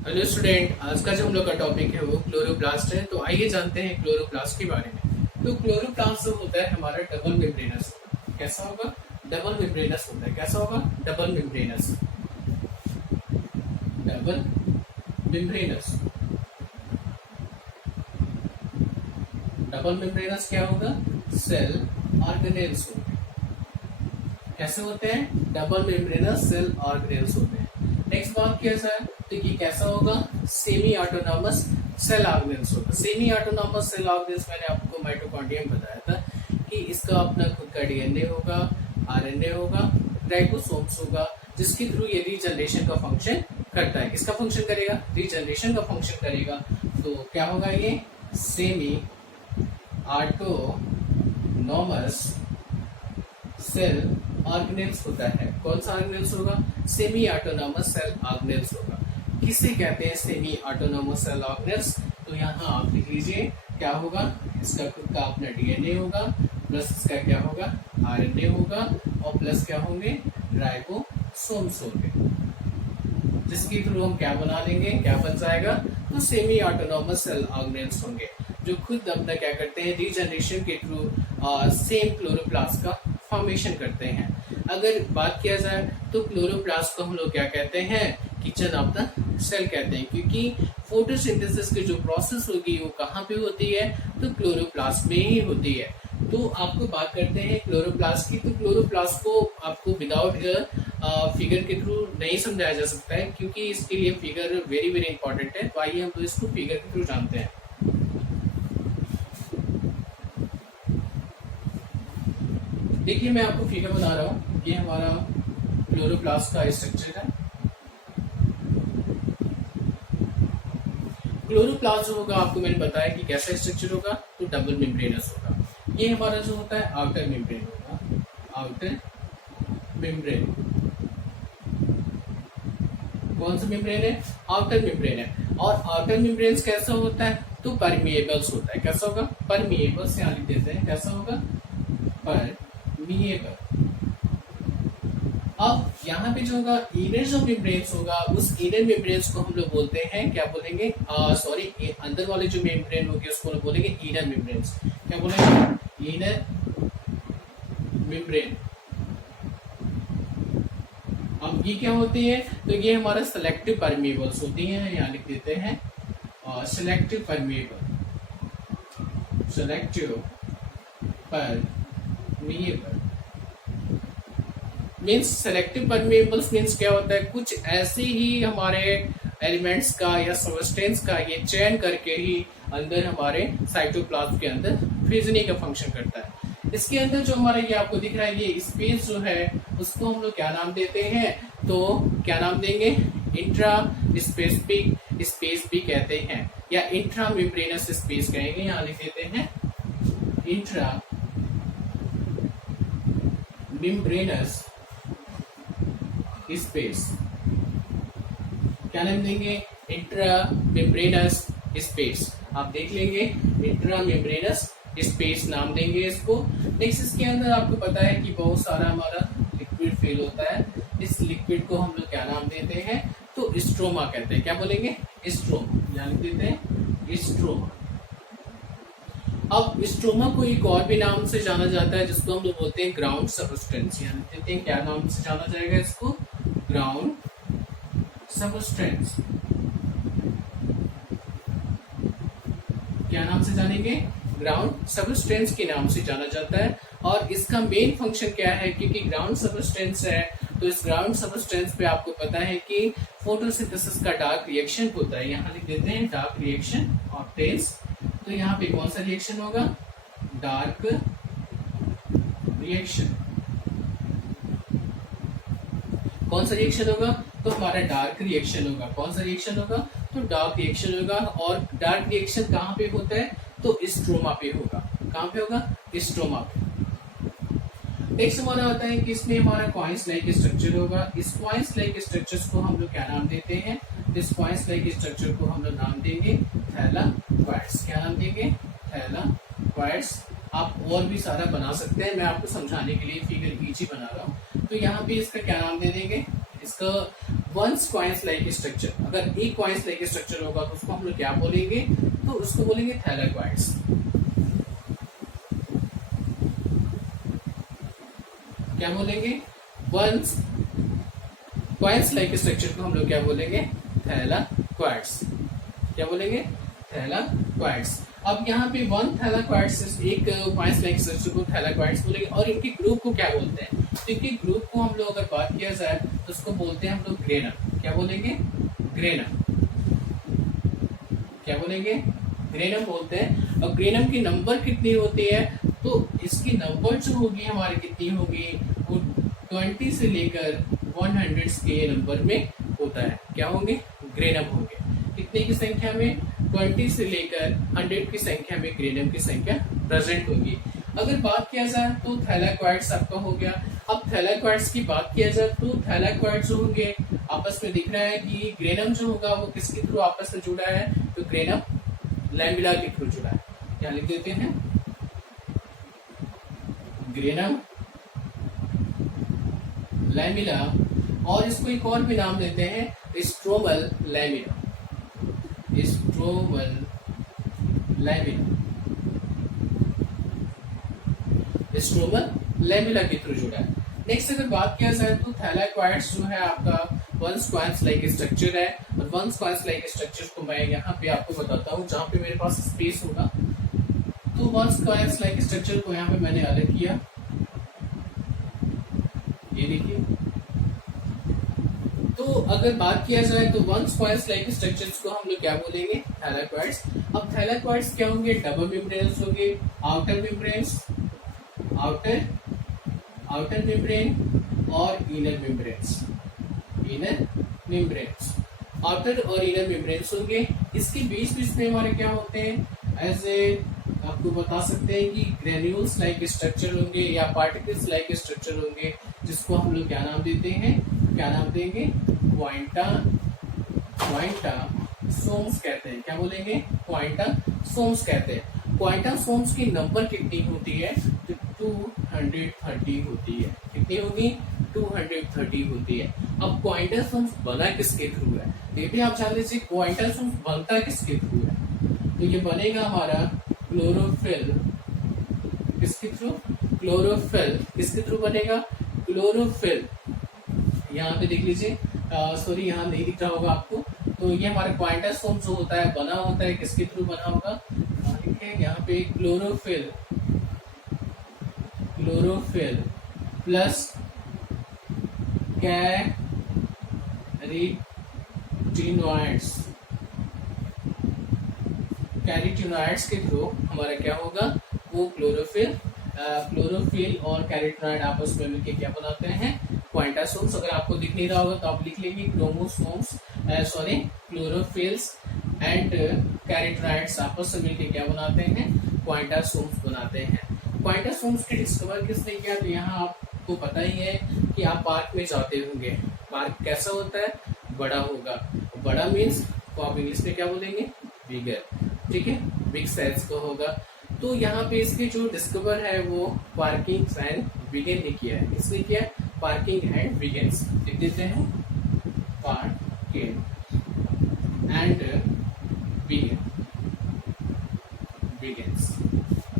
Hello student, आज का जो हम लोग का टॉपिक है वो क्लोरोप्लास्ट है। तो आइए जानते हैं क्लोरोप्लास्ट के बारे में। तो क्लोरोप्लास्ट जो होता है हमारा डबल मेम्ब्रेनस होगा। कैसा होगा? डबल मेम्ब्रेनस होता है। कैसा होगा? Double membranous. Double membranous. Double membranous क्या होगा? सेल ऑर्गेनेल्स होंगे। कैसे होते हैं? डबल मेम्ब्रेनस सेल ऑर्गेनेल्स होते हैं। नेक्स्ट बात क्या है? तो ये कैसा होगा? सेमी ऑटोनॉमस सेल ऑर्गेनेल्स होगा। सेमी ऑटोनॉमस सेल ऑर्गेनेल्स मैंने आपको माइटोकॉन्ड्रियम बताया था कि इसका अपना खुद का डीएनए होगा, आरएनए होगा, राइबोसोम्स होगा, जिसके थ्रू ये रीजनरेशन का फंक्शन करता है। किसका फंक्शन करेगा? रीजनरेशन का फंक्शन करेगा। तो क्या होगा ये? सेमी ऑटोनॉमस सेल ऑर्गेनेल्स होता है। कौन सा ऑर्गेनेल्स होगा? सेमी ऑटोनॉमस सेल ऑर्गेनेल्स होगा। किसे कहते हैं सेमी ऑटोनॉमस सेल ऑर्गेनेल्स? तो यहाँ आप लिख लीजिए क्या होगा? इसका खुद का अपना डीएनए होगा, प्लस इसका क्या होगा? आरएनए होगा, और प्लस क्या होंगे? राइबोसोम्स होंगे, जिसके थ्रू हम क्या बना लेंगे? क्या बन जाएगा? तो सेमी ऑटोनॉमस सेल ऑर्गेनेल्स होंगे, जो खुद अपना क्या करते हैं? रीजनरेशन के थ्रू सेम क्लोरोप्लास्ट का फॉर्मेशन करते हैं। अगर बात किया जाए तो क्लोरोप्लास्ट को हम लोग क्या कहते हैं? किचन ऑफ द सेल कहते हैं, क्योंकि फोटोसिंथेसिस की जो प्रोसेस होगी वो कहाँ पे होती है? तो क्लोरोप्लास्ट में ही होती है। तो आपको बात करते हैं क्लोरोप्लास्ट की। तो क्लोरोप्लास्ट को आपको विदाउट फिगर के थ्रू नहीं समझाया जा सकता है, क्योंकि इसके लिए फिगर वेरी वेरी इंपॉर्टेंट है। तो आइए हम तो इसको फिगर के थ्रू जानते हैं। देखिए, मैं आपको फिगर बना रहा हूँ। ये हमारा क्लोरोप्लास्ट का स्ट्रक्चर है। क्लोरोप्लास्ट जो होगा, आपको मैंने बताया कि कैसा स्ट्रक्चर होगा, तो डबल मेम्ब्रेनस होगा। ये हमारा जो होता है आउटर मेम्ब्रेन होगा। Outer membrane. कौन सा मेम्ब्रेन है? आउटर मेम्ब्रेन है। और आउटर मेम्ब्रेन कैसा होता है? तो परमिएबल्स होता है। कैसा होगा? परमिएबल्स यहाँ लिख देते हैं। कैसा होगा? परमिएबल। अब यहाँ पे जो होगा इनर जो मेम्ब्रेन्स होगा, उस इनर मेम्ब्रेन्स को हम लोग बोलते हैं, क्या बोलेंगे? सॉरी, अंदर वाले जो मेम्ब्रेन होगी उसको हम बोलेंगे इनर मेम्ब्रेन्स। क्या बोलेंगे? Inner membrane. अब ये क्या होती है? तो ये हमारा सेलेक्टिव परमिएबल्स होती हैं। यहाँ लिख देते हैं selective permeable. Selective permeable means selective permeables means क्या होता है? कुछ ऐसे ही हमारे एलिमेंट्स का या सब्सटेंस का ये चयन करके ही अंदर हमारे साइटोप्लाज्म के अंदर भेजने का फंक्शन करता है। इसके अंदर जो हमारा ये आपको दिख रहा है, ये स्पेस जो है उसको हम लोग क्या नाम देते हैं? तो क्या नाम देंगे? इंट्रा स्पेसिफिक स्पेस भी कहते हैं, या इंट्रा मेम्ब्रेनस स्पेस कहेंगे। यहाँ लिख देते हैं इंट्रा मेम्ब्रेनस स्पेस। क्या नाम देंगे? Intra membranes space. आप देख लेंगे, इंट्रा मेम्ब्रेनस स्पेस नाम देंगे इसको। नेक्स्ट, इसके अंदर आपको पता है कि बहुत सारा हमारा लिक्विड फेल होता है। इस लिक्विड को हम लोग क्या नाम देते हैं? तो स्ट्रोमा कहते हैं। क्या बोलेंगे? स्ट्रोमा। यहाँ लिख देते हैं स्ट्रोमा। अब स्ट्रोमा को एक और भी नाम से जाना जाता है, जिसको हम लोग बोलते हैं ग्राउंड सबस्टेंस। यहाँ लिख देते हैं क्या नाम से जाना जाएगा इसको? Ground substance. क्या नाम से जानेंगे? ग्राउंड सबस्टेंस के नाम से जाना जाता है। और इसका मेन फंक्शन क्या है? क्योंकि ग्राउंड सबस्टेंस है, तो इस ग्राउंड सबस्टेंस पे आपको पता है कि फोटोसिंथेसिस का डार्क रिएक्शन होता है। यहाँ लिख देते हैं डार्क रिएक्शन ऑब्टेन्स। तो यहाँ पे कौन सा रिएक्शन होगा? Dark reaction. कौन सा रिएक्शन होगा? तो हमारा डार्क रिएक्शन होगा। कौन सा रिएक्शन होगा? तो डार्क रिएक्शन होगा। और डार्क रिएक्शन कहाँ पे होता है? तो स्ट्रोमा पे होगा। कहाँ पे होगा? स्ट्रोमा पे। नेक्स्ट हमारा आता है कि इसमें हमारा कॉइन्स लाइक स्ट्रक्चर होगा। इस कॉइन्स लाइक स्ट्रक्चर्स को हम लोग क्या नाम देते हैं? इस कॉइन्स लाइक स्ट्रक्चर को हम लोग नाम देंगे थैलाक्वाइड्स। क्या नाम देंगे? थैलाक्वाइड्स। आप और भी सारा बना सकते हैं, मैं आपको समझाने के लिए फिगर इजी बना रहा हूँ। तो यहाँ पे इसका क्या नाम दे देंगे? इसका वंस क्वाइंस लाइक स्ट्रक्चर, अगर एक क्वाइंस लाइक स्ट्रक्चर होगा तो उसको हम लोग क्या बोलेंगे, तो उसको बोलेंगे थैलाक्वाइड्स। क्या बोलेंगे, वंस क्वाइंस लाइक स्ट्रक्चर को हम लोग क्या बोलेंगे, थैलाक्वाइड्स। क्या बोलेंगे, थैलाक्वाइड्स। अब यहाँ पे वन थैलाक्वाइड्स, एक क्वाइंस लाइक स्ट्रक्चर को थैलाक्वाइड्स बोलेंगे। और इनके ग्रुप को क्या बोलते हैं, तो इनके ग्रुप को हम लोग अगर बात किया जाए तो उसको बोलते हैं हम लोग ग्रेनम। क्या बोलेंगे, ग्रेनम। क्या बोलेंगे, ग्रेनम बोलते हैं। और ग्रेनम की नंबर कितनी होती है, तो इसकी नंबर जो होगी हमारी कितनी होगी, वो 20 से लेकर 100 के नंबर में होता है। क्या होंगे, ग्रेनम होंगे। कितने की संख्या में, 20 से लेकर 100 की संख्या में ग्रेनम की संख्या प्रेजेंट होगी। अगर बात किया जाए तो थैलाक्वाइड्स आपका हो गया। अब थैलाक्वाइड्स की बात किया जाए तो थैलाक्वाइड्स जो होंगे आपस में दिख रहा है कि ग्रेनम जो होगा वो किसके थ्रू आपस में जुड़ा है, तो ग्रेनम लैमिला के थ्रू जुड़ा है। क्या लिख देते हैं, ग्रेनम लैमिला। और इसको एक और भी नाम देते हैं stromal lamella. Stromal lamella, stromal lamella के थ्रू जुड़ा है। नेक्स्ट अगर बात किया जाए तो थैलाक्वाइड्स जो है आपका वंस क्वाइंस लाइक स्ट्रक्चर है। और वंस क्वाइंस लाइक स्ट्रक्चर को मैं यहाँ पे आपको बताता हूँ, जहाँ पे मेरे पास स्पेस होगा। तो वंस क्वाइंस लाइक स्ट्रक्चर को यहाँ पे मैंने अलग किया, ये देखिए। तो अगर बात किया जाए तो वंस क्वाइंस लाइक स्ट्रक्चर्स को हम लोग क्या बोलेंगे, थैलाक्वाइड्स। अब थैलाक्वाइड्स क्या होंगे, डबल मेम्ब्रेन्स होंगे, आउटर मेम्ब्रेन्स, आउटर मेम्ब्रेन और inner membranes, inner membranes. Outer और इनर मेम्ब्रेन्स होंगे। इसके बीच बीच में हमारे क्या होते हैं, ऐसे आपको बता सकते हैं कि ग्रेन्यूल्स लाइक स्ट्रक्चर होंगे या पार्टिकल्स लाइक स्ट्रक्चर होंगे, जिसको हम लोग क्या नाम देते हैं, क्या नाम देंगे, क्वांटा सोम्स कहते हैं। क्या बोलेंगे, क्वांटा सोम्स कहते हैं। क्वांटा सोम्स की नंबर कितनी होती है, तो 230 होती है। कितनी होगी, 230 होती है। अब क्वांटा सोम्स बना किसके थ्रू है, ये भी आप जान लीजिए। क्वांटा सोम्स बनता किसके थ्रू है, तो ये बनेगा हमारा क्लोरोफिल। किसके थ्रू, क्लोरोफिल। किसके थ्रू बनेगा, क्लोरोफिल। यहाँ पे देख लीजिए, सॉरी यहाँ नहीं दिख रहा होगा आपको। तो ये हमारा क्वांटा सोम जो होता है बना होता है किसके थ्रू बना होगा, ठीक है। यहाँ पे क्लोरोफिल प्लस कैरोटीनॉइड्स के थ्रू हमारा क्या होगा, वो क्लोरोफिल और कैरोटीनॉइड आपस में मिलकर क्या बनाते हैं, क्वांटासोम्स। अगर आपको दिख नहीं रहा होगा तो आप लिख लेंगे क्लोरोफिल्स एंड कैरोटीनॉइड्स आपस में मिलकर क्या बनाते हैं, क्वांटासोम्स बनाते हैं। क्वांटासोम्स के डिस्कवर किसने किया, तो यहाँ आपको पता ही है कि आप पार्क में जाते होंगे। पार्क कैसा होता है, बड़ा होगा। बड़ा मीन्स तो आप इंग्लिश में क्या बोलेंगे, बिगर, ठीक है, बिग साइज का होगा। तो यहाँ पे इसके जो डिस्कवर है वो पार्किंग एंड विगेन ने किया है। किसने किया, पार्किंग एंड विगेन्स। लिख देते हैं, पार्किंग एंड विगेन्स।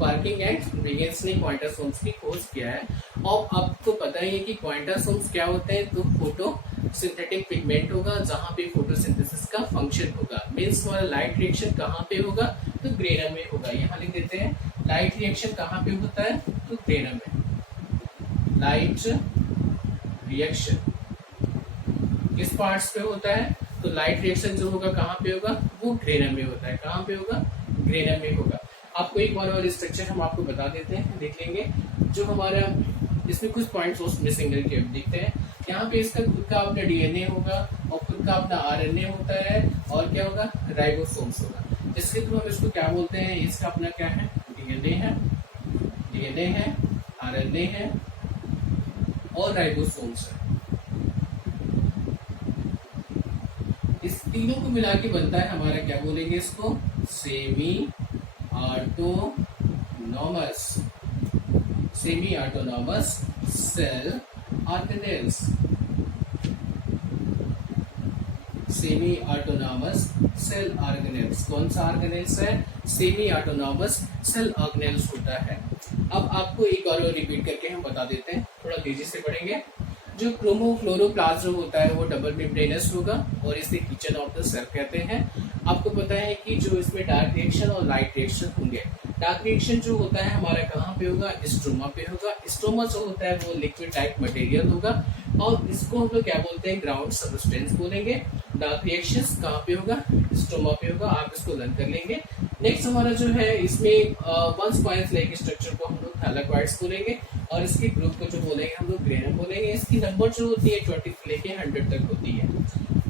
पार्किंग एंड विगेन्स ने क्वांटासोम्स की खोज किया है। और आपको पता ही है कि क्वांटासोम्स क्या होते हैं, तो फोटो सिंथेटिक पिगमेंट होगा, जहां पे फोटोसिंथेसिस का फंक्शन होगा। मीन्स हमारा लाइट रिएक्शन कहाँ पे होगा, तो ग्रेनम में होगा। यहाँ लिख देते हैं, लाइट रिएक्शन कहाँ पे होता है, तो ग्रेनम में। लाइट रिएक्शन किस पार्ट्स पे होता है, तो लाइट रिएक्शन जो होगा कहाँ पे होगा, वो ग्रेनम में होता है। कहाँ पे होगा, ग्रेनम में होगा। आपको एक बार और स्ट्रक्चर हम आपको बता देते हैं, देख लेंगे। जो हमारा इसमें कुछ पॉइंट्स मिसिंग करके दिखते हैं। यहाँ पे इसका खुद का अपना डीएनए होगा और खुद का अपना आरएनए होता है, और क्या होगा, राइबोसोम्स होगा। इसके थ्रू हम इसको क्या बोलते हैं, इसका अपना क्या है, डीएनए है, आरएनए है और राइबोसोम्स है। इस तीनों को मिला के बनता है हमारा, क्या बोलेंगे इसको, semi autonomous cell organelles. Semi autonomous cell organelles. कौन सा ऑर्गेनेल्स है? सेमी ऑटोनॉमस सेल ऑर्गेनेल्स होता है। अब आपको एक और रिपीट करके हम बता देते हैं, थोड़ा तेजी से पढ़ेंगे। जो क्रोमोफ्लोरोप्लास्ट होता है वो डबल मेम्ब्रेनस होगा और इसे किचन ऑफ द सेल कहते हैं। आपको पता है कि जो इसमें डार्क रिएक्शन और लाइट रिएक्शन होंगे। डार्क रिएक्शन जो होता है हमारा कहाँ पे होगा? स्ट्रोमा पे होगा। स्ट्रोमा जो होता है वो लिक्विड टाइप मटेरियल होगा और इसको हम लोग क्या बोलते हैं? ग्राउंड सब्सटेंस बोलेंगे। डार्क रिएक्शंस कहाँ पे होगा? स्ट्रोमा पे होगा। आप इसको लर्न कर लेंगे। नेक्स्ट हमारा जो है इसमें वन स्क्वायर फ्लैग स्ट्रक्चर को हम लोग थैलाकॉइड्स बोलेंगे और इसके ग्रुप को जो बोलेंगे हम लोग ग्रेनम बोलेंगे। इसकी नंबर जो होती है 20 से लेके 100 तक होती है।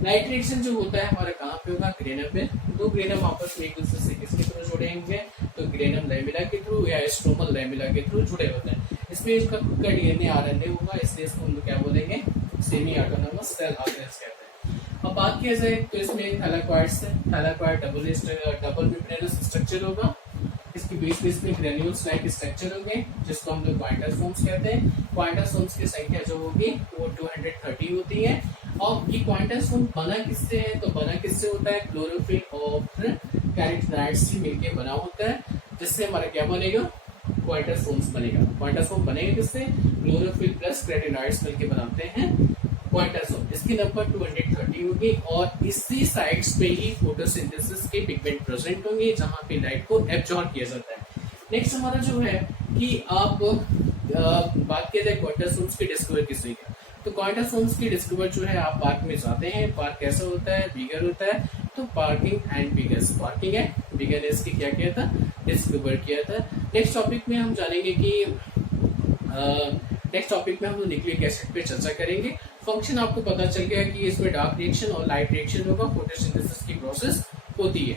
लाइट रिएक्शन जो होता है हमारा कहाँ पे होगा? ग्रेनम पे। दो ग्रेनम आपस में एक दूसरे से किसके थ्रू जुड़े होंगे? तो ग्रेनम लैमेला के थ्रू या स्ट्रोमल लैमेला के थ्रू जुड़े होते हैं। इसमें इसका खुद का डीएनए आरएनए होगा, इसलिए इसको हम लोग क्या बोलेंगे? सेमी ऑटोनॉमस सेल ऑर्गेनेल्स कहते हैं। अब बात किया जाए तो इसमें थैलाकॉइड्स है। थैलाकॉइड डबल मेम्ब्रेनस स्ट्रक्चर होगा। इसके बीच में ग्रेन्यूल्स लाइक स्ट्रक्चर होंगे जिसको हम लोग क्वांटासोम्स कहते हैं। क्वांटासोम्स की संख्या जो होगी वो 230 होती है। और ये क्वांटासोम बना किससे है? तो बना किससे होता है? क्लोरोफिल और कैरोटीनॉइड्स से मिलकर बना होता है, जिससे हमारा क्या बनेगा? क्वांटासोम्स बनेगा। क्वांटासोम बनेगा किससे? क्लोरोफिल प्लस कैरोटीनॉइड्स मिलकर बनाते हैं क्वांटासोम। इसकी नंबर 230 होगी और इसी साइट्स पे ही फोटोसिंथेसिस के पिगमेंट प्रेजेंट होंगे जहां पे लाइट को एब्जॉर्ब किया जाता है। नेक्स्ट हमारा जो है कि आप बात किया जाए क्वांटासोम्स की डिस्कवर किस हुई है, तो क्वांटासोम्स की डिस्कवर जो है आप पार्क में जाते हैं। पार्क कैसा होता है? बिगर होता है। तो पार्किंग एंड बिगर्स, पार्किंग है बिगर ने इसकी क्या किया था? डिस्कवर किया था। नेक्स्ट टॉपिक में हम जानेंगे कि नेक्स्ट टॉपिक में हम न्यूक्लिक एसिड पे चर्चा करेंगे। फंक्शन आपको पता चल गया कि इसमें डार्क रिएक्शन और लाइट रिएक्शन होगा, फोटोसिंथेसिस की प्रोसेस होती है।